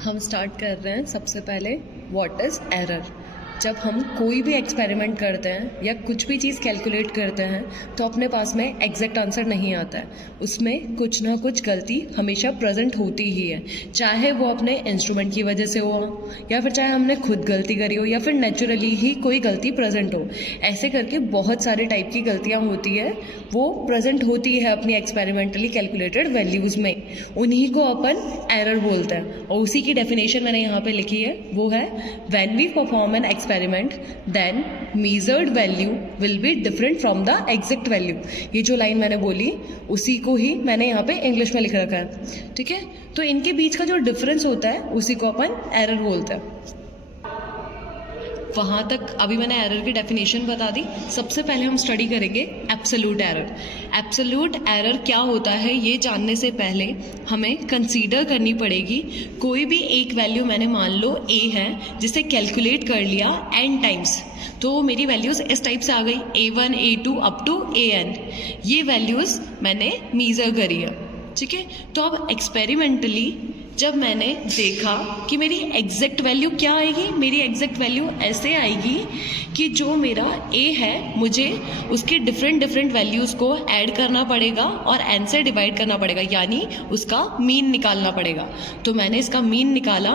हम स्टार्ट कर रहे हैं सबसे पहले व्हाट इज़ एरर। जब हम कोई भी एक्सपेरिमेंट करते हैं या कुछ भी चीज़ कैलकुलेट करते हैं तो अपने पास में एग्जैक्ट आंसर नहीं आता है, उसमें कुछ ना कुछ गलती हमेशा प्रेजेंट होती ही है, चाहे वो अपने इंस्ट्रूमेंट की वजह से हो या फिर चाहे हमने खुद गलती करी हो या फिर नेचुरली ही कोई गलती प्रेजेंट हो। ऐसे करके बहुत सारे टाइप की गलतियाँ होती है, वो प्रेजेंट होती है अपनी एक्सपेरिमेंटली कैलकुलेटेड वैल्यूज़ में, उन्हीं को अपन एरर बोलते हैं। और उसी की डेफिनेशन मैंने यहाँ पे लिखी है, वो है when we perform an experiment then measured value will be different from the exact value. ये जो लाइन मैंने बोली उसी को ही मैंने यहाँ पे इंग्लिश में लिख रखा है, ठीक है। तो इनके बीच का जो डिफरेंस होता है उसी को अपन एरर बोलते हैं। वहाँ तक अभी मैंने एरर की डेफिनेशन बता दी। सबसे पहले हम स्टडी करेंगे एब्सोल्यूट एरर। एब्सोल्यूट एरर क्या होता है ये जानने से पहले हमें कंसीडर करनी पड़ेगी कोई भी एक वैल्यू, मैंने मान लो a है जिसे कैलकुलेट कर लिया n टाइम्स, तो मेरी वैल्यूज़ इस टाइप से आ गई a1 a2 up to an। ये वैल्यूज़ मैंने मीज़र करी है, ठीक है। तो अब एक्सपेरिमेंटली जब मैंने देखा कि मेरी एग्जैक्ट वैल्यू क्या आएगी, मेरी एग्जैक्ट वैल्यू ऐसे आएगी कि जो मेरा a है मुझे उसके डिफरेंट वैल्यूज़ को ऐड करना पड़ेगा और n से डिवाइड करना पड़ेगा, यानी उसका मीन निकालना पड़ेगा। तो मैंने इसका मीन निकाला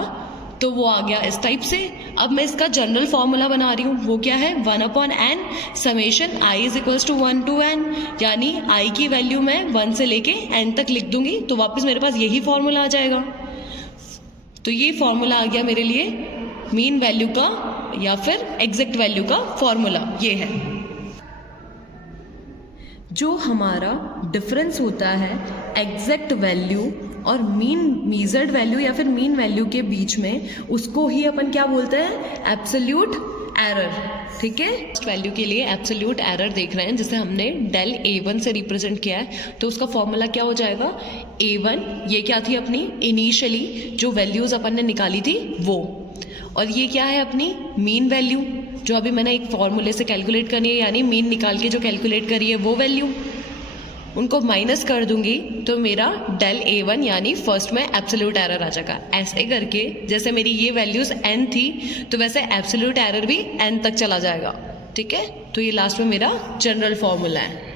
तो वो आ गया इस टाइप से। अब मैं इसका जनरल फॉर्मूला बना रही हूँ, वो क्या है 1/n summation i is equals to 1 to n, यानी i की वैल्यू मैं 1 से लेके n तक लिख दूंगी तो वापस मेरे पास यही फॉर्मूला आ जाएगा। तो ये फॉर्मूला आ गया मेरे लिए मीन वैल्यू का या फिर एग्जैक्ट वैल्यू का फॉर्मूला। ये है जो हमारा डिफरेंस होता है एग्जैक्ट वैल्यू और मीन मीजर्ड वैल्यू या फिर मीन वैल्यू के बीच में, उसको ही अपन क्या बोलते हैं, एब्सोल्यूट एरर, ठीक है। वैल्यू के लिए एब्सोल्यूट एरर देख रहे हैं जिसे हमने डेल a1 से रिप्रेजेंट किया है, तो उसका फॉर्मूला क्या हो जाएगा a1, ये क्या थी अपनी इनिशियली जो वैल्यूज अपन ने निकाली थी वो, और ये क्या है अपनी मीन वैल्यू जो अभी मैंने एक फॉर्मूले से कैलकुलेट करनी है, यानी मीन निकाल के जो कैलकुलेट करी है वो वैल्यू, उनको माइनस कर दूंगी तो मेरा डेल a1 यानी फर्स्ट में एब्सोल्यूट एरर आ जाएगा। ऐसे करके जैसे मेरी ये वैल्यूज n थी तो वैसे एब्सोल्यूट एरर भी n तक चला जाएगा, ठीक है। तो ये लास्ट में मेरा जनरल फॉर्मूला है।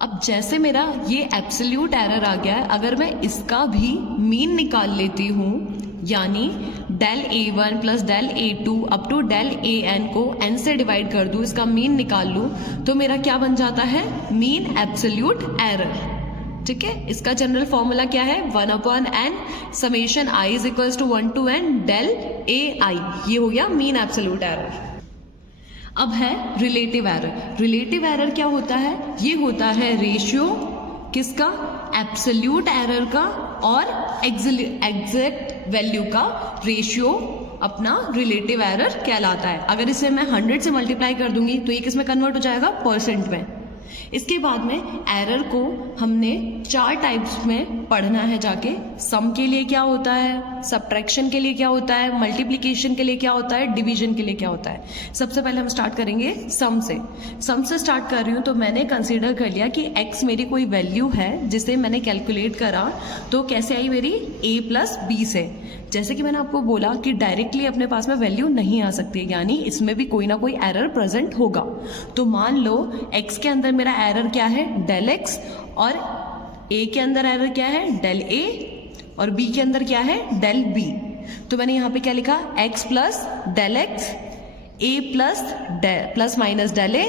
अब जैसे मेरा ये एब्सोल्यूट एरर आ गया है, अगर मैं इसका भी मीन निकाल लेती हूँ, यानी del a1 plus del a2 up to del an को n से डिवाइड कर दूँ, इसका मीन निकाल लूँ, तो मेरा क्या बन जाता है मीन एब्सोल्यूट एरर, ठीक है। इसका जनरल फॉर्मूला क्या है 1/n summation i is equals to 1 to n del ai। ये हो गया मीन एब्सोल्यूट एरर। अब है रिलेटिव एरर। रिलेटिव एरर क्या होता है, ये होता है रेशियो किसका, एब्सोल्यूट एरर का और एग्जैक्ट वैल्यू का रेशियो अपना रिलेटिव एरर कहलाता है। अगर इसे मैं 100 से मल्टीप्लाई कर दूंगी तो ये किस में कन्वर्ट हो जाएगा, परसेंट में। इसके बाद में एरर को हमने 4 टाइप्स में पढ़ना है जाके। सम के लिए क्या होता है, सब्ट्रैक्शन के लिए क्या होता है, मल्टीप्लिकेशन के लिए क्या होता है, डिवीजन के लिए क्या होता है। सबसे पहले हम स्टार्ट करेंगे सम से। सम से स्टार्ट कर रही हूँ तो मैंने कंसीडर कर लिया कि x मेरी कोई वैल्यू है जिसे मैंने कैलकुलेट करा, तो कैसे आई मेरी a प्लस b से। जैसे कि मैंने आपको बोला कि डायरेक्टली अपने पास में वैल्यू नहीं आ सकती, यानी इसमें भी कोई ना कोई एरर प्रेजेंट होगा। तो मान लो x के अंदर मेरा एरर क्या है डेल x, और a के अंदर एरर क्या है डेल a, और b के अंदर क्या है डेल b। तो मैंने यहाँ पे क्या लिखा x plus del x, a plus minus del a,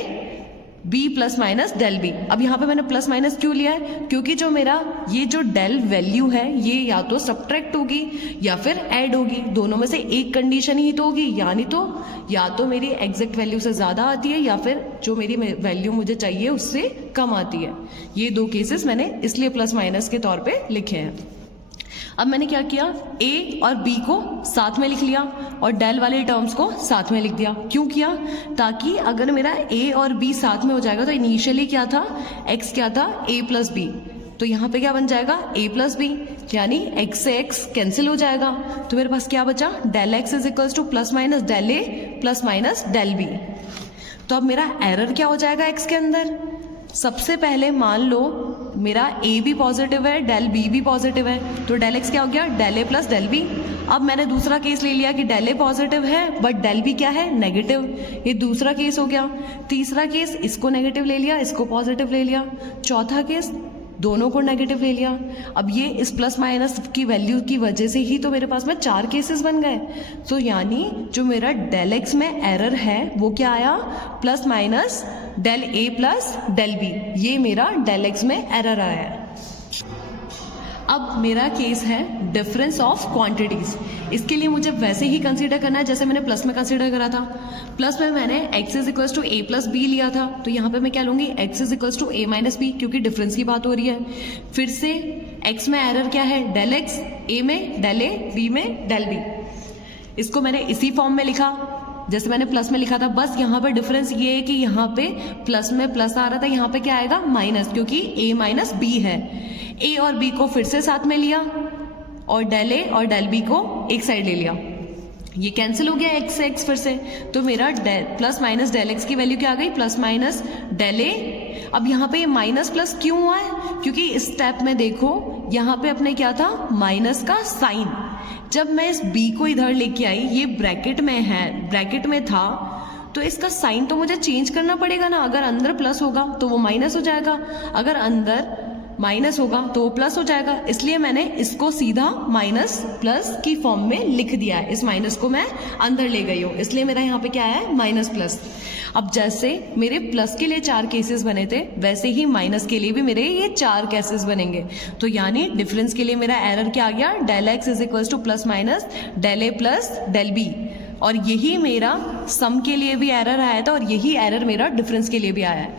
b plus minus del b। अब यहाँ पे मैंने प्लस माइनस क्यों लिया है, क्योंकि जो मेरा ये जो डेल वैल्यू है ये या तो सब्ट्रैक्ट होगी या फिर ऐड होगी, दोनों में से एक कंडीशन ही तो होगी, यानी तो या तो मेरी एग्जैक्ट वैल्यू से ज़्यादा आती है या फिर जो मेरी वैल्यू मुझे चाहिए उससे कम आती है। ये 2 केसेस मैंने इसलिए प्लस माइनस के तौर पे लिखे हैं। अब मैंने क्या किया, a और b को साथ में लिख लिया और डेल वाले टर्म्स को साथ में लिख दिया। क्यों किया, ताकि अगर मेरा a और b साथ में हो जाएगा तो इनिशियली क्या था, x क्या था a प्लस b, तो यहाँ पे क्या बन जाएगा a प्लस b, यानी x से x कैंसिल हो जाएगा। तो मेरे पास क्या बचा, del x is equals to plus minus del a plus minus del b। तो अब मेरा एरर क्या हो जाएगा x के अंदर, सबसे पहले मान लो मेरा ए भी पॉजिटिव है, डेल बी भी पॉजिटिव है, तो डेल एक्स क्या हो गया, del a plus del B. अब मैंने दूसरा केस ले लिया कि डेल ए पॉजिटिव है बट डेल बी क्या है, नेगेटिव। ये दूसरा केस हो गया। तीसरा केस, इसको नेगेटिव ले लिया, इसको पॉजिटिव ले लिया। चौथा केस, दोनों को नेगेटिव ले लिया। अब ये इस प्लस माइनस की वैल्यू की वजह से ही तो मेरे पास में 4 केसेस बन गए। तो यानी जो मेरा डेल एक्स में एरर है वो क्या आया, plus minus del a plus del B, ये मेरा डेल एक्स में एरर आया है। अब मेरा केस है डिफरेंस ऑफ क्वांटिटीज। इसके लिए मुझे वैसे ही कंसीडर करना है जैसे मैंने प्लस में कंसीडर करा था। प्लस में मैंने x is equals to a plus b लिया था, तो यहाँ पे मैं क्या लूंगी, x is equals to a minus b, क्योंकि डिफरेंस की बात हो रही है। फिर से x में एरर क्या है, डेल एक्स, a में डेल ए, b में डेल बी। इसको मैंने इसी फॉर्म में लिखा जैसे मैंने प्लस में लिखा था, बस यहाँ पर डिफरेंस ये है कि यहाँ पे प्लस में प्लस आ रहा था, यहाँ पे क्या आएगा, माइनस, क्योंकि a माइनस बी है। a और b को फिर से साथ में लिया और डेल ए और डेल बी को एक साइड ले लिया। ये कैंसिल हो गया x से x फिर से, तो मेरा प्लस माइनस डेल एक्स की वैल्यू क्या आ गई, प्लस माइनस डेल ए। अब यहाँ पे ये माइनस प्लस क्यों हुआ है, क्योंकि इस स्टेप में देखो यहाँ पे अपने क्या था, माइनस का साइन। जब मैं इस b को इधर लेके आई, ये ब्रैकेट में है, ब्रैकेट में था, तो इसका साइन तो मुझे चेंज करना पड़ेगा ना। अगर अंदर प्लस होगा तो वो माइनस हो जाएगा, अगर अंदर माइनस होगा तो वो प्लस हो जाएगा। इसलिए मैंने इसको सीधा माइनस प्लस की फॉर्म में लिख दिया है। इस माइनस को मैं अंदर ले गई हूँ, इसलिए मेरा यहाँ पे क्या है, माइनस प्लस। अब जैसे मेरे प्लस के लिए 4 केसेस बने थे, वैसे ही माइनस के लिए भी मेरे ये 4 केसेस बनेंगे। तो यानी डिफरेंस के लिए मेरा एरर क्या आ गया, del x is equal to plus minus del a plus del b. और यही मेरा सम के लिए भी एरर आया था और यही एरर मेरा डिफरेंस के लिए भी आया है।